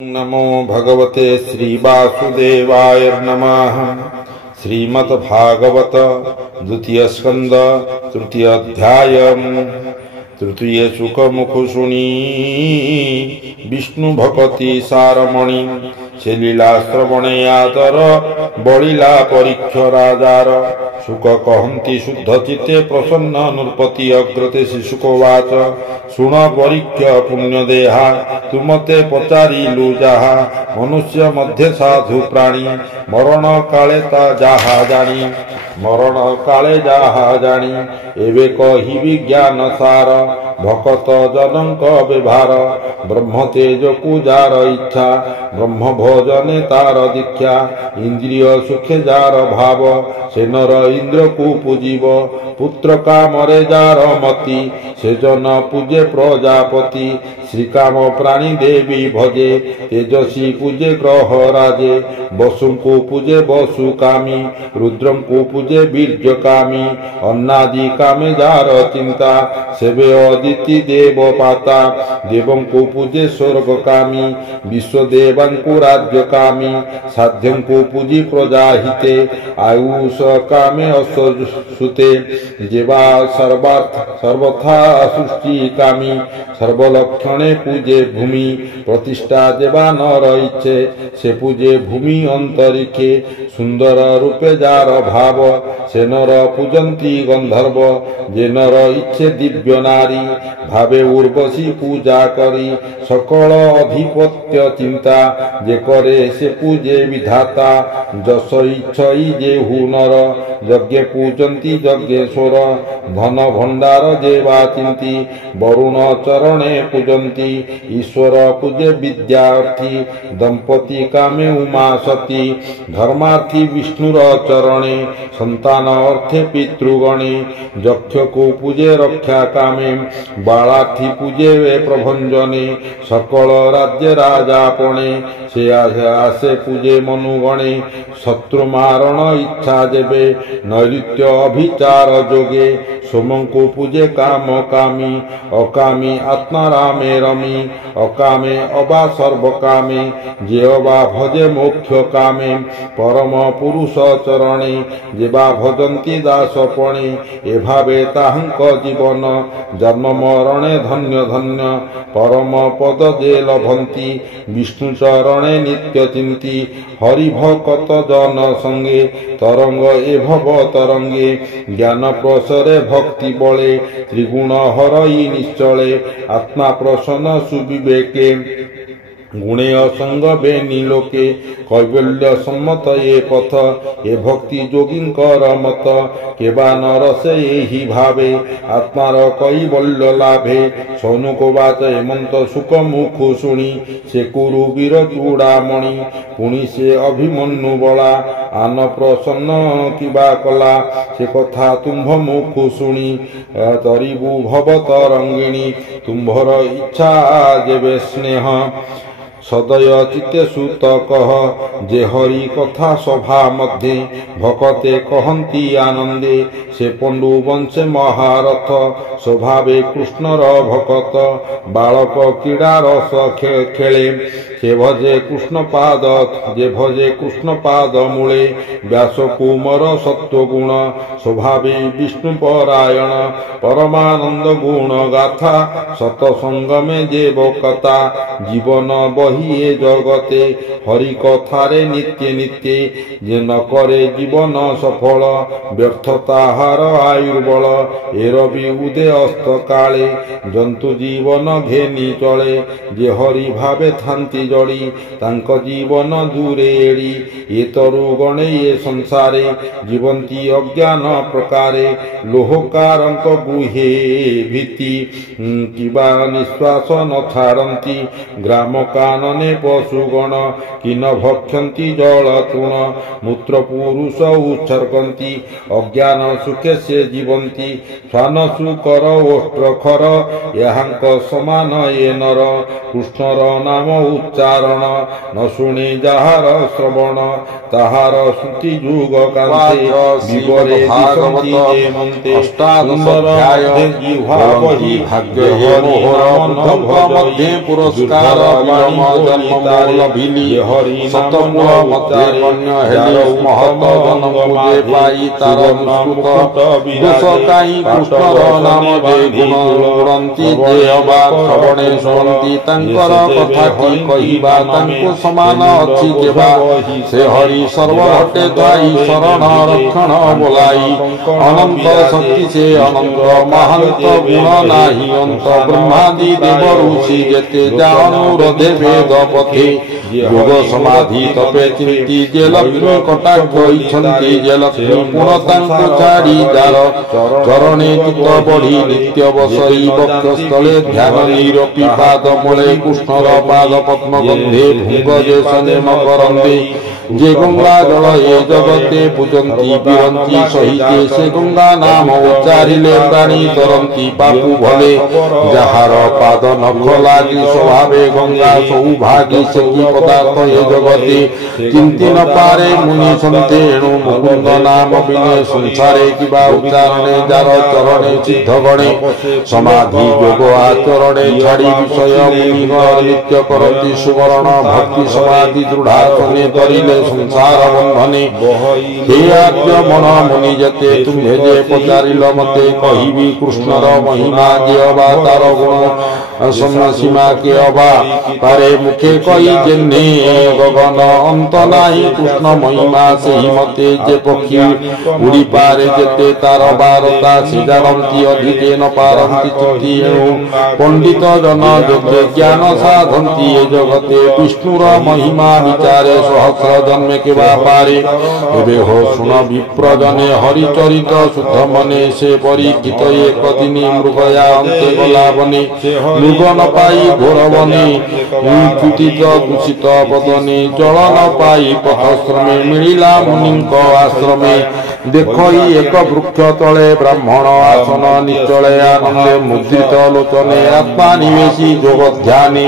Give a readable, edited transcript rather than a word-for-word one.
नमो भगवते श्रीवासुदेवाय नमः। श्रीमद्भागवत द्वितीय स्कंद तृतीय अध्याय तृतीय सुख मुखुसुनी विष्णु भक्ति सारमणि से लीला श्रवणे आदर बलिला परीक्ष राजार सुख कहती शुद्ध चित्ते प्रसन्न नृपति अग्रते शिशुकोवाच शुण परीक्ष पुण्य देहा तुमते पचारिलु जाहा मनुष्य मध्य साधु प्राणी मरण काले ता जाहा जानी मरण काले जाहा जानी एवे कहि विज्ञान सार भकत जनक व्यवहार ब्रह्म तेज को जार इच्छा ब्रह्म भोजने तार दीक्षा इंद्रिय सुखे जार भाव से नर इंद्र को पूजिब पुत्र कामरे जार मति से जन पूजे प्रजापति श्रीकाम प्राणी देवी भजे तेजसी पूजे ग्रह राजे वसु को पूजे वसु कामी रुद्रम को पूजे वीर्य कामी अन्नादि कामे जार चिंता सेवे अदिति देव पाता देवं को पूजे स्वर्ग कामी विश्वदेवां को राज्य कामी साध्यं को पूजी प्रजाहिते आयुष कामे असुते जेवा सर्वथा सृष्टि कामी सर्वलक्षणे पूजे भूमि प्रतिष्ठा जेवा नर इच्छे से पूजे भूमि अंतरिक्षे सुंदर रूपे जार भाव से नर पूजंती गंधर्व जे नर इच्छे दिव्य नारी भावे उर्वशी पूजा करी सकल अधिपत्य चिंता जे करे से पूजे विधाता जस इच्छई जे हु नर यज्ञ पूजंती यज्ञेश्वर धन भंडार जेवा चिंती वरुण चरणे पूजंती ईश्वर पूजे विद्यार्थी दंपति कामे उमा सती धर्मार्थी विष्णुर चरणे संतान अर्थे पितृगणे यक्ष को पूजे रक्षा कामे बालार्थी पूजे वे प्रभंजने सकल राज्य राजापणे से आसे पूजे मनुगणे शत्रु मारण इच्छा जेबे नैऋत्य अभिचार जोगे सोम को पूजे काम कामी अकामी आत्मारामे रमी अकामे अबा सर्वकामे जे अबा भजे मोक्ष कामे परम पुरुष चरणे जेबा भजंती दासपणे एभावे ताहंक जीवन जन्म मरणे धन्य धन्य परम पद जे लभंती विष्णु चरणे नित्य चिंती हरि भक्त जन संगे तरंग ए भव तरंगे ज्ञान प्रसरे भक्ति बले त्रिगुण हरई निश्चले आत्मा प्रसन्न सुविवेके गुणे असंग बेनी लोके कैवल्य सम्मत ये पथ ए भक्ति जोगिंकर मत केबा नरसे यही भावे आत्मार कैवल्य लाभे सौनुको वाच हेमंत सुख मुख शुणी से कुरु वीर चूड़ामणि पुणी से अभिमन्यु बला आन प्रसन्न किबा कला से कथा तुम्भ मुख शुणी तरिबु भव तरंगिणी तुम्भर इच्छा जेबे स्नेह सदय चित्ते सुत कह जे हरि कथा सभा मध्य भकते कहंती आनंदे से पंडु वंशे महारथ स्वभावे कृष्णर भकत बालक क्रीड़ा रस खेले से भजे कृष्ण पाद जे भजे कृष्ण पाद मूले व्यास कुमर सत्व गुण स्वभावे विष्णु परायण परमानंद गुण गाथा सतसंगमे जे बकता जीवन बही ए जगते हरि कथारे नित्य नित्य जे न करे जीवन सफल व्यर्थता हार आयुर्बल ए रवि उदय अस्त काले जंतु जीवन घेनी चले जे हरि भावे थांती जड़ी तांक जीवन दूरे एड़ी ये तरु गणे ये संसारे जीवंती अज्ञान प्रकारे लोहकारंक गुहे भीति किबा निश्वास न छाड़ती ग्राम कानने पशुगण किन भक्षन्ति जल तृण मूत्र पुरुष उत्सर्गन्ति अज्ञान सुखे से जीवंती स्वान सुकर ओष्ट्रखर यहांक समान ये नर कृष्णर नाम उच्चारण न शुणे जहार श्रवण ताहार श्रुति जुग कांते विवरे दिशन्ति ये मन्ते सुंदर जिह्वा बहि भाग्य मोहर मध्ये पुरस्कार ଜନ୍ମମୂଳ ଭିଲି ଶତମୂଳ ମଧ୍ୟ ଗଣ୍ୟ ହେଲି ମହତ ଜନକୁ ଯେ ପାଇ ତାର ନିଷ୍କୃତ ଦୋଷ କାହିଁ କୃଷ୍ଣର ନାମ ଯେ ଗୁଣ ଉଡ଼ନ୍ତି ଯେ ଅବା ଶ୍ରବଣେ ଶୁଣନ୍ତି ତାଙ୍କର କଥାଟି କହିବା ତାଙ୍କୁ ସମାନ ଅଛି କେବା ସେ ହରି ସର୍ବଭଟେ ଥାଇ ଶରଣ ରକ୍ଷଣ ବୋଲାଇ ଅନନ୍ତ ଶକ୍ତି ସେ ଅନନ୍ତ ମହାନ୍ତ ଗୁଣ ନାହିଁ ଅନ୍ତ ବ୍ରହ୍ମାଦି ଦେବ ଋଷି ଯେତେ ଜାଣୁରୋଧେ ବେଦ ପଥେ ଯୋଗ ସମାଧି ତପେ ଚିନ୍ତି ଯେ ଲକ୍ଷ୍ମୀ କଟାକ୍ଷ ହୋଇଛନ୍ତି ଯେ ଲକ୍ଷ୍ମୀ ପୁଣ ତାଙ୍କୁ ଛାଡ଼ି ଯାର ଚରଣେ ଚିତ୍ତ ବଢି ନିତ୍ୟ ବସଇ ବକ୍ଷସ୍ଥଳେ ଧ୍ୟାନ ନିରପି ପାଦ ମୂଳେ କୃଷ୍ଣର ପାଦ ପଦ୍ମ ଗନ୍ଧେ ଭୃଙ୍ଗ ଯେ ସନେମ କରନ୍ତେ যে গঙ্গা জল এ জগতে পূজন্তি বিরন্তি সহিতে সে গঙ্গা নাম উচ্চারিলে প্রাণী তরন্তি পাপু ভলে যাহার পাদ নখ লাগি স্বভাবে গঙ্গা সৌভাগী সে কি পদার্থ এ জগতে চিন্তি ন পারে মুনি সন্তে এণু মুকুন্দ নাম বিনে সংসারে কিবা উচ্চারণে যার চরণে সিদ্ধ গণে সমাধি যোগ আচরণে ছাড়ি বিষয় মুনিগণ নিত্য করন্তি সুবর্ণ ভক্তি সমাধি দৃঢ়াসনে তরিলে সংসার বন্ধনে হে আর্য মন মুনি যেতে তুমি যে পচারিল মতে কহিবি কৃষ্ণর মহিমা যে অবা তার গুণ সীমা কে অবা তারে মুখে কই জেনে গগন অন্ত নাই কৃষ্ণ মহিমা সেই মতে যে পক্ষী উড়ি পারে যেতে তার বারতা সে জানন্তি অধিকে ন পারন্তি চিন্তি এণু পণ্ডিত জন যেতে জ্ঞান সাধন্তি এ জগতে বিষ্ণুর মহিমা বিচারে সহস্র জন্মে কেবা পারে এবে হো শুণ বিপ্রজনে হরিচরিত শুদ্ধ মনে সে পরীক্ষিত এক দিনী মৃগয়া অন্তে গলা বনে মৃগ ন পাই ঘোর বনে চ্যুতিত দূষিত বদনে জল ন পাই পথশ্রমে মিলিলা মুনিଙ୍କ আশ্রমে দেখই এক বৃক্ষ তলে ব্রাহ্মণ আসন নিশ্চলে আনন্দে মুদ্রিত লোচনে আত্মা নিবেশী যোগ ধ্যানে